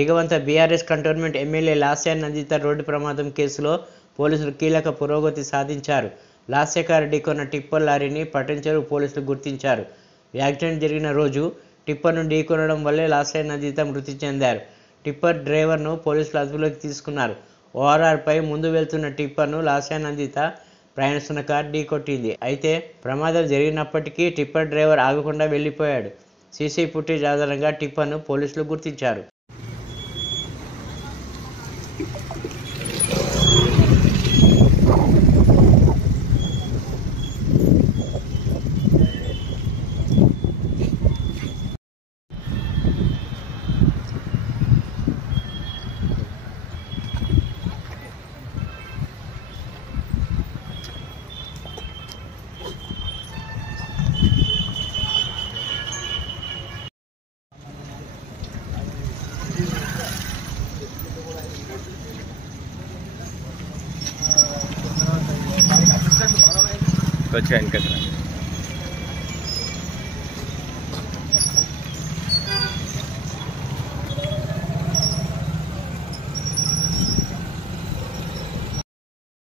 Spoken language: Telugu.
దిగవంత BRS cantonment MLA Lasya Nanditha road ప్రమాదం కేసులో పోలీసులు కీలక పురోగతి సాధించారు. లాస్య కారు ఢీకొన్న టిప్పర్ లారీని పట్టణచెరువు పోలీసులు గుర్తించారు. యాక్సిడెంట్ జరిగిన రోజు టిప్పర్ను ఢీకొనడం వల్లే లాస్య నందిత మృతి చెందారు. టిప్పర్ డ్రైవర్ను పోలీసులు అదుపులోకి తీసుకున్నారు. ఓఆర్ఆర్పై ముందు వెళ్తున్న టిప్పర్ను లాస్య నందిత ప్రయాణిస్తున్న కారు ఢీకొట్టింది. అయితే ప్రమాదం జరిగినప్పటికీ టిప్పర్ డ్రైవర్ ఆగకుండా వెళ్లిపోయాడు. సీసీ ఫుటేజ్ ఆధారంగా టిప్పర్ను పోలీసులు గుర్తించారు. వచ్చాను కదా.